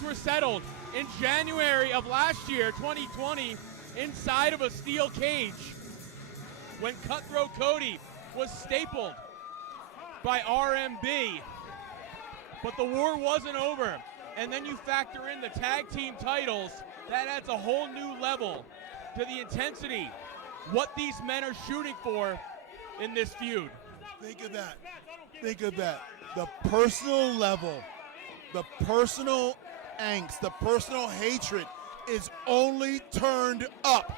things were settled in January of last year, 2020, inside of a steel cage, when Cutthroat Cody was stapled by RMB. But the war wasn't over. And then you factor in the tag team titles, that adds a whole new level to the intensity, what these men are shooting for in this feud. Think of that. Think of that. The personal level, the personal angst, the personal hatred is only turned up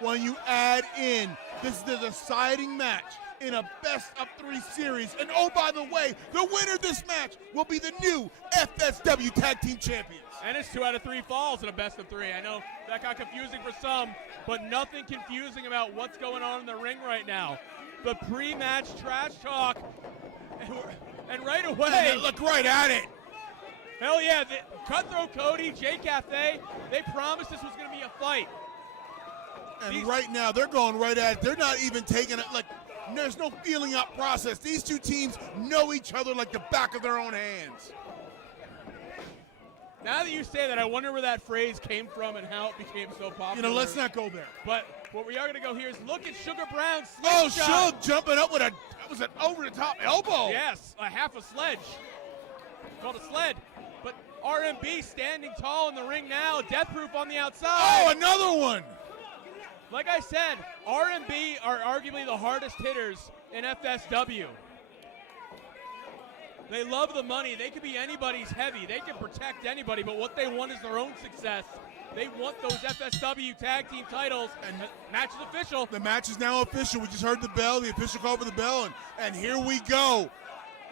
when you add in this is the deciding match in a best-of-3 series. And oh, by the way, the winner of this match will be the new FSW Tag Team Champions. And it's 2 out of 3 falls in a best-of-3. I know that got confusing for some, but nothing confusing about what's going on in the ring right now. The pre-match trash talk, and right away... Look right at it. Hell yeah, Cutthroat Cody, Jay Cafe, they promised this was going to be a fight. And right now, they're going right at it. They're not even taking it like... There's no feeling out process. These two teams know each other like the back of their own hands. Now that you say that, I wonder where that phrase came from and how it became so popular. You know, let's not go there. But what we are going to go here is look at Sugar Brown's slingshot. Oh, Shug jumping up with that was an over-the-top elbow. Yes, a half a sledge. Called a sled. But RMB standing tall in the ring now. Death Proof on the outside. Oh, another one. Like I said, RMB are arguably the hardest hitters in FSW. They love the money. They could be anybody's heavy. They can protect anybody, but what they want is their own success. They want those FSW tag team titles, and the match is official. The match is now official. We just heard the bell, the official call for the bell, and here we go.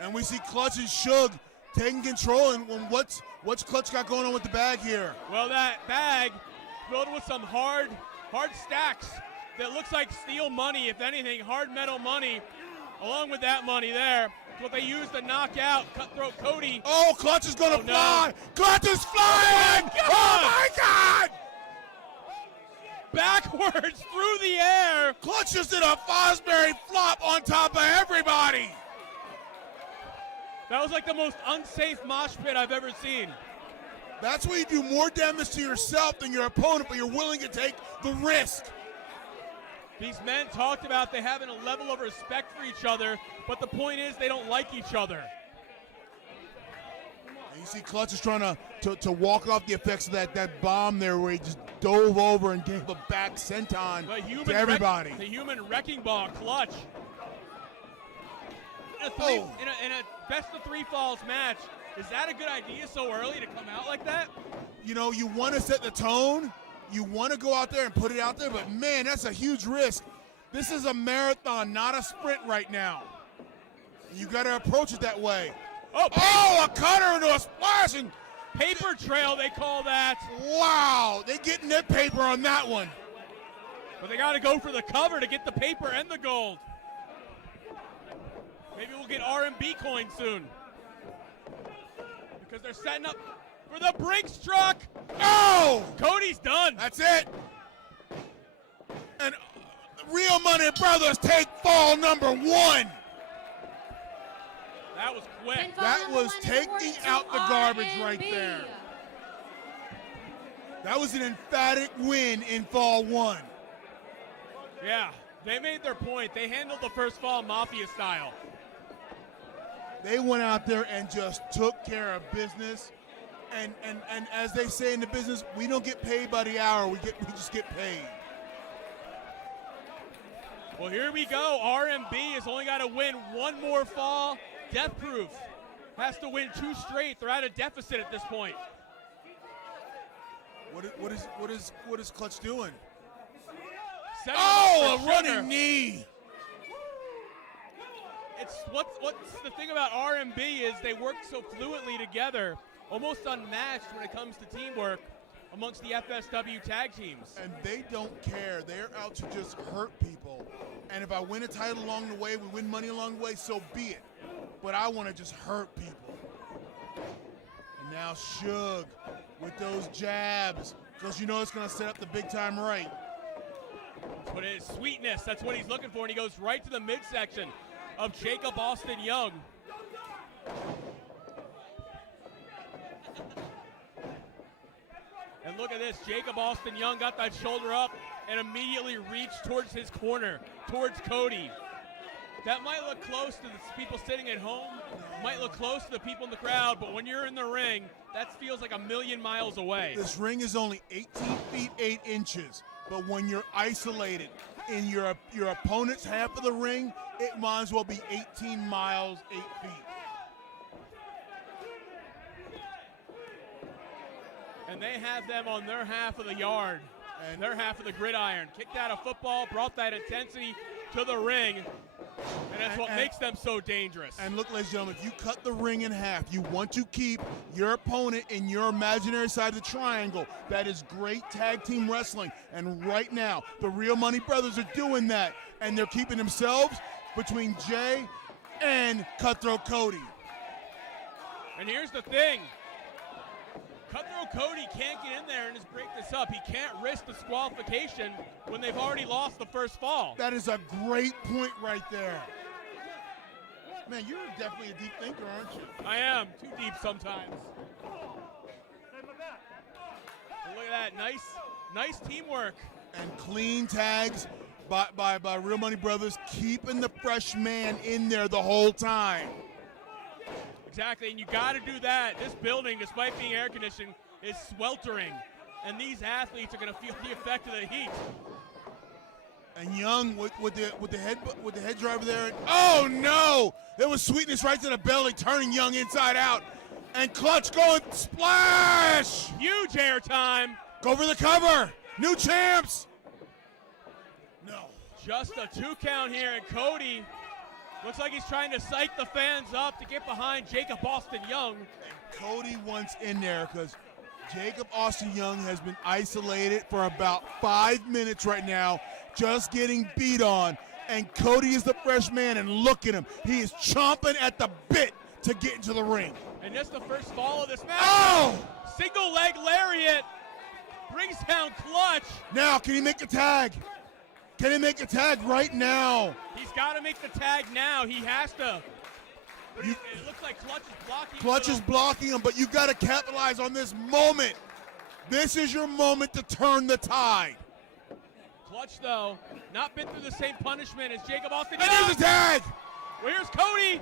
And we see Clutch and Shug taking control, and what's Clutch got going on with the bag here? Well, that bag filled with some hard stacks that looks like steel money, if anything, hard metal money. Along with that money there, it's what they use to knock out Cutthroat Cody. Oh, Clutch is going to fly! No. Clutch is flying! Oh my God! Backwards through the air. Clutch just did a Fosbury flop on top of everybody. That was like the most unsafe mosh pit I've ever seen. That's where you do more damage to yourself than your opponent, but you're willing to take the risk. These men talked about they having a level of respect for each other, but the point is they don't like each other. And you see Clutch is trying to walk off the effects of that bomb there where he just dove over and gave a back senton to everybody. The human wrecking ball, Clutch. In a best-of-3 falls match, is that a good idea so early to come out like that? You know, you want to set the tone. You want to go out there and put it out there, but man, that's a huge risk. This is a marathon, not a sprint right now. You got to approach it that way. Oh, a cutter into a splash. And paper trail, they call that. Wow, they getting their paper on that one. But they got to go for the cover to get the paper and the gold. Maybe we'll get RMB coins soon. Because they're setting up for the Brinks truck. Oh! Cody's done. That's it. And Real Money Brothers take fall number 1. That was quick. That was taking out the garbage right there. That was an emphatic win in fall 1. Yeah, they made their point. They handled the first fall Mafia style. They went out there and just took care of business. And as they say in the business, we don't get paid by the hour. We just get paid. Well, here we go. RMB has only got to win one more fall. Death Proof has to win 2 straight. They're at a deficit at this point. What is Clutch doing? Oh, a running knee. What's the thing about RMB is they work so fluently together, almost unmatched when it comes to teamwork amongst the FSW tag teams. And they don't care. They're out to just hurt people. And if I win a title along the way, we win money along the way, so be it. But I want to just hurt people. And now Shug with those jabs, because you know it's going to set up the big time right. But it is sweetness. That's what he's looking for, and he goes right to the midsection of Jacob Austin Young. And look at this, Jacob Austin Young got that shoulder up and immediately reached towards his corner, towards Cody. That might look close to the people sitting at home, might look close to the people in the crowd, but when you're in the ring, that feels like a million miles away. This ring is only 18 feet 8 inches, but when you're isolated in your opponent's half of the ring, it might as well be 18 miles, 8 feet. And they have them on their half of the yard, and their half of the gridiron. Kicked out a football, brought that intensity to the ring, and that's what makes them so dangerous. And look, ladies and gentlemen, if you cut the ring in half, you want to keep your opponent in your imaginary side of the triangle. That is great tag team wrestling. And right now, the Real Money Brothers are doing that, and they're keeping themselves between Jay and Cutthroat Cody. And here's the thing. Cutthroat Cody can't get in there and just break this up. He can't risk disqualification when they've already lost the first fall. That is a great point right there. Man, you're definitely a deep thinker, aren't you? I am. Too deep sometimes. And look at that. Nice teamwork. And clean tags by Real Money Brothers, keeping the fresh man in there the whole time. Exactly, and you got to do that. This building, despite being air conditioned, is sweltering, and these athletes are going to feel the effect of the heat. And Young with the head driver there. And, oh no! There was sweetness right to the belly, turning Young inside out. And Clutch going splash! Huge air time. Go for the cover. New champs. No. Just a 2 count here, and Cody looks like he's trying to psych the fans up to get behind Jacob Austin Young. And Cody wants in there because Jacob Austin Young has been isolated for about 5 minutes right now, just getting beat on. And Cody is the fresh man, and look at him. He is chomping at the bit to get into the ring. And that's the first fall of this match. Oh! Single leg lariat brings down Clutch. Now, can he make a tag? Can he make a tag right now? He's got to make the tag now. He has to. It looks like Clutch is blocking. Clutch is blocking him, but you got to capitalize on this moment. This is your moment to turn the tide. Clutch, though, not been through the same punishment as Jacob Austin. And there's a tag. Well, here's Cody.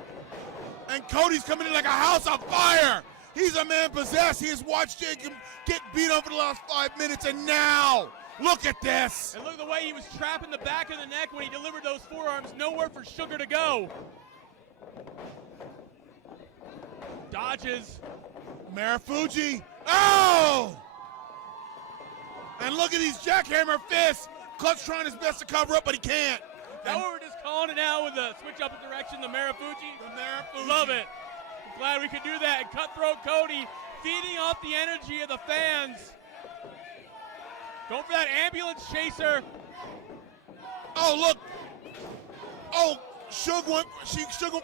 And Cody's coming in like a house on fire. He's a man possessed. He has watched Jacob get beat up for the last 5 minutes, and now look at this. And look at the way he was trapping the back of the neck when he delivered those forearms. Nowhere for Sugar to go. Dodges. Marufuji. Oh! And look at these jackhammer fists. Clutch trying his best to cover up, but he can't. Now we're just calling it now with the switch up the direction, the Marufuji. The Marufuji. Love it. I'm glad we could do that. And Cutthroat Cody feeding off the energy of the fans. Going for that ambulance chaser. Oh, look. Oh, Suge went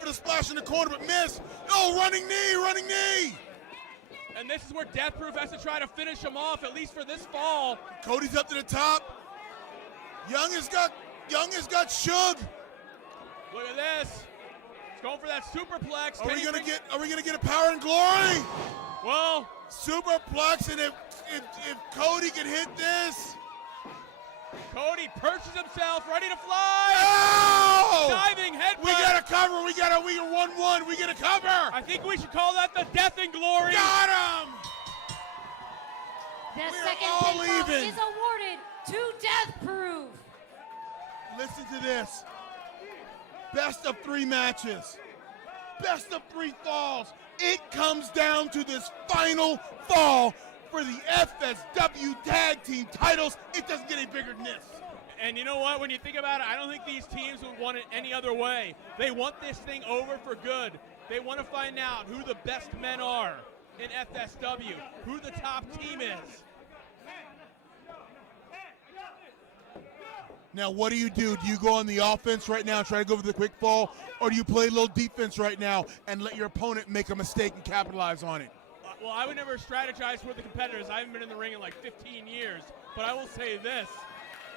for the splash in the corner, but missed. Oh, running knee. And this is where Death Proof has to try to finish him off, at least for this fall. Cody's up to the top. Young has got Suge. Look at this. He's going for that superplex. Are we gonna get a Power and Glory? Well, superplex, and if Cody can hit this. Cody perches himself, ready to fly. Oh! Diving headbutt. We got to cover. We are 1-1. We get a cover. I think we should call that the Death and Glory. Got him. The We're second all pinfall even. is awarded to Death Proof. Listen to this. Best of 3 matches. Best of 3 falls. It comes down to this final fall for the FSW Tag Team titles. It doesn't get any bigger than this. And you know what? When you think about it, I don't think these teams would want it any other way. They want this thing over for good. They want to find out who the best men are in FSW, who the top team is. Now, what do? Do you go on the offense right now and try to go for the quick fall, or do you play a little defense right now and let your opponent make a mistake and capitalize on it? Well, I would never strategize with the competitors. I haven't been in the ring in like 15 years. But I will say this.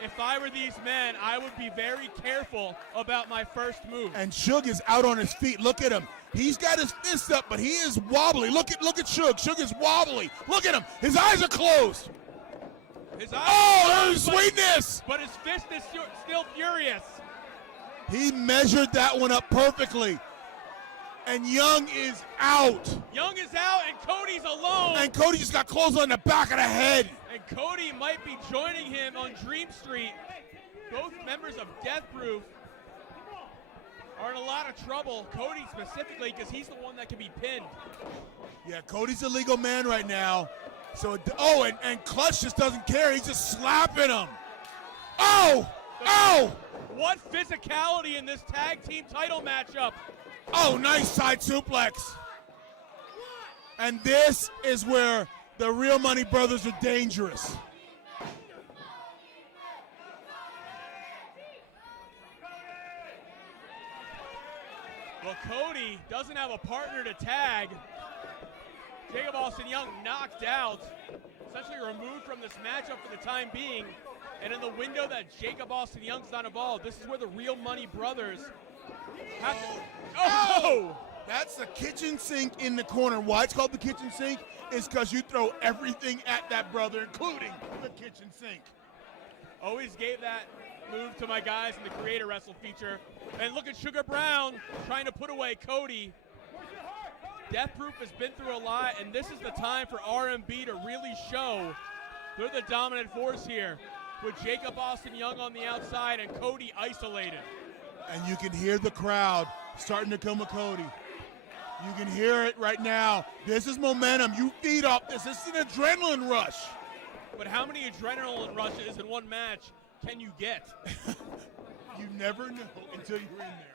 If I were these men, I would be very careful about my first move. And Suge is out on his feet. Look at him. He's got his fist up, but he is wobbly. Look at Suge. Suge is wobbly. Look at him. His eyes are closed. His eyes. Oh, there's sweetness. But his fist is still furious. He measured that one up perfectly. And Young is out. Young is out, and Cody's alone. And Cody just got closed on the back of the head. And Cody might be joining him on Dream Street. Both members of Death Proof are in a lot of trouble. Cody specifically, because he's the one that can be pinned. Yeah, Cody's a legal man right now. So, and Clutch just doesn't care. He's just slapping him. Oh! Oh! What physicality in this tag team title matchup. Oh, nice side suplex. And this is where the Real Money Brothers are dangerous. Well, Cody doesn't have a partner to tag. Jacob Austin Young knocked out, essentially removed from this matchup for the time being. And in the window that Jacob Austin Young's not involved, this is where the Real Money Brothers have to. Oh! That's the kitchen sink in the corner. Why it's called the kitchen sink is because you throw everything at that brother, including the kitchen sink. Always gave that move to my guys in the Creator Wrestle feature. And look at Sugar Brown trying to put away Cody. Death Proof has been through a lot, and this is the time for RMB to really show they're the dominant force here, with Jacob Austin Young on the outside and Cody isolated. And you can hear the crowd starting to come with Cody. You can hear it right now. This is momentum. You feed off this. This is an adrenaline rush. But how many adrenaline rushes in one match can you get? You never know until you're in there.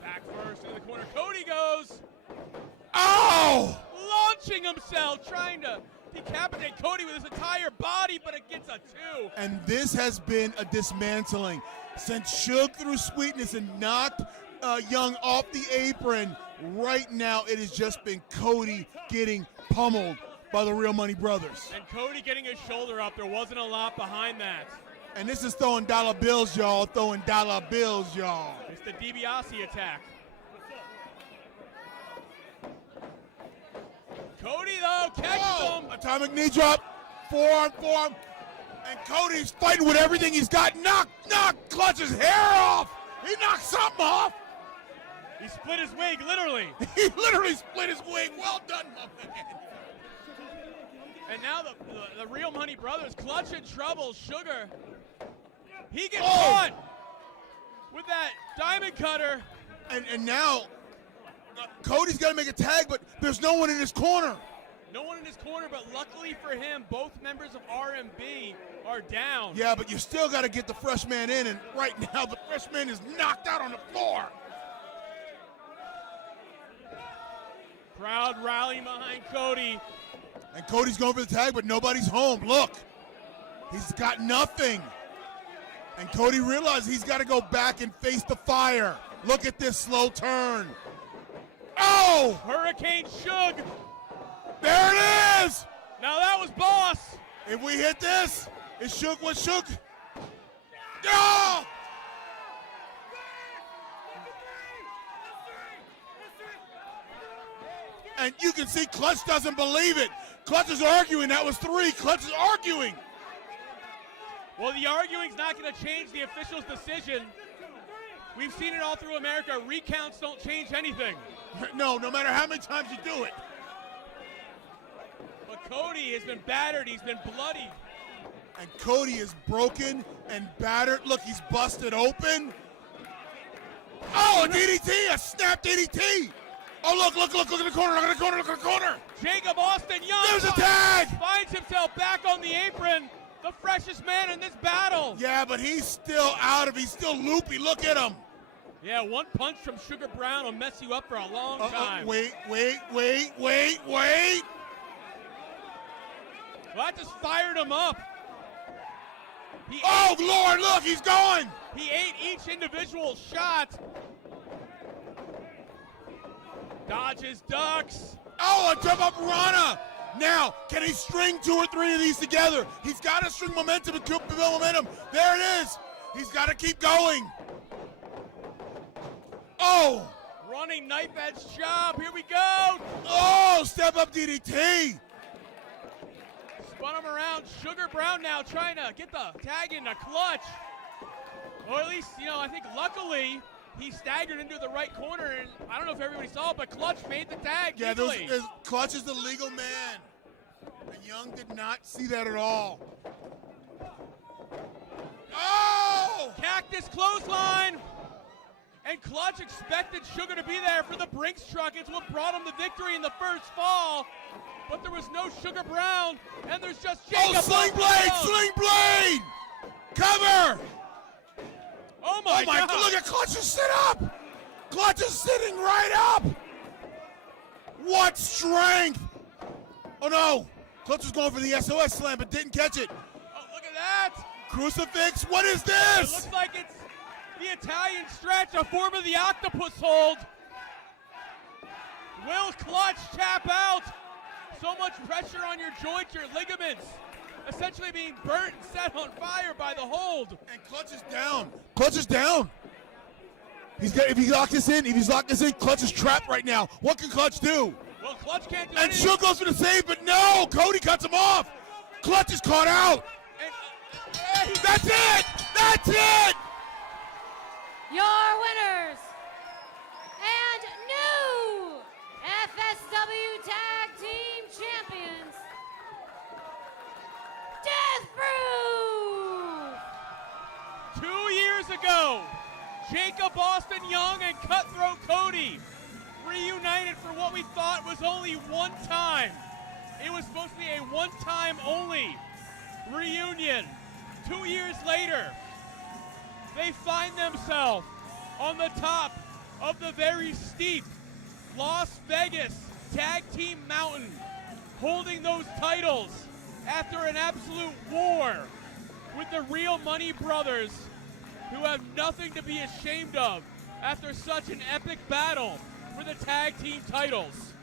Back first into the corner. Cody goes. Oh! Launching himself, trying to decapitate Cody with his entire body, but it gets a 2. And this has been a dismantling. Since Suge threw sweetness and knocked Young off the apron, right now it has just been Cody getting pummeled by the Real Money Brothers. And Cody getting his shoulder up. There wasn't a lot behind that. And this is throwing dollar bills, y'all. Throwing dollar bills, y'all. It's the DiBiase attack. Cody, though, catches him. Atomic knee drop. Forearm. And Cody's fighting with everything he's got. Knock, Clutch's hair off. He knocked something off. He split his wig, literally. He literally split his wig. Well done, my man. And now the Real Money Brothers, Clutch in trouble. Sugar, he gets caught with that diamond cutter. And now Cody's got to make a tag, but there's no one in his corner. No one in his corner, but luckily for him, both members of RMB are down. Yeah, but you still got to get the fresh man in, and right now the fresh man is knocked out on the floor. Crowd rallying behind Cody. And Cody's going for the tag, but nobody's home. Look, he's got nothing. And Cody realizes he's got to go back and face the fire. Look at this slow turn. Oh! Hurricane Suge. There it is! Now that was Boss. If we hit this, it shook what shook. Oh! And you can see Clutch doesn't believe it. Clutch is arguing. That was 3. Clutch is arguing. Well, the arguing's not going to change the official's decision. We've seen it all through America. Recounts don't change anything. No matter how many times you do it. But Cody has been battered. He's been bloodied. And Cody is broken and battered. Look, he's busted open. Oh, a DDT, a snap DDT. Oh, look at the corner, look at the corner. Jacob Austin Young. There's a tag. Finds himself back on the apron. The freshest man in this battle. Yeah, but he's still he's still loopy. Look at him. Yeah, one punch from Sugar Brown will mess you up for a long time. Wait. Well, that just fired him up. Oh, Lord, look, he's going. He ate each individual shot. Dodges, ducks. Oh, a jump up Rana. Now, can he string 2 or 3 of these together? He's got to string momentum and build momentum. There it is. He's got to keep going. Oh. Running knife edge job. Here we go. Oh, step up DDT. Spun him around. Sugar Brown now trying to get the tag in the clutch. Or at least, you know, I think luckily he staggered into the right corner, and I don't know if everybody saw it, but Clutch made the tag. Yeah, legally. Clutch is the legal man. And Young did not see that at all. Oh! Cactus clothesline. And Clutch expected Sugar to be there for the Brinks truck. It's what brought him the victory in the first fall. But there was no Sugar Brown, and there's just Jacob. Oh, Sling Blade! Sling Blade! Cover! Oh my God! Look at Clutch is sit up! Clutch is sitting right up! What strength! Oh no! Clutch was going for the SOS slam, but didn't catch it. Oh, look at that! Crucifix, what is It this? looks like it's the Italian stretch, a form of the octopus hold. Will Clutch tap out? So much pressure on your joints, your ligaments, essentially being burnt and set on fire by the hold. And Clutch is down. Clutch is down. If he locked this in, Clutch is trapped right now. What can Clutch do? Well, Clutch can't do And anything. Sugar goes for the save, but no! Cody cuts him off! Clutch is caught out! And, That's it! That's it! Your winners and new FSW Tag Team Champions, Death Proof! 2 years ago, Jacob Austin Young and Cutthroat Cody reunited for what we thought was only one time. It was supposed to be a one-time only reunion. 2 years later, they find themselves on the top of the very steep Las Vegas Tag Team Mountain, holding those titles after an absolute war with the Real Money Brothers, who have nothing to be ashamed of after such an epic battle for the tag team titles.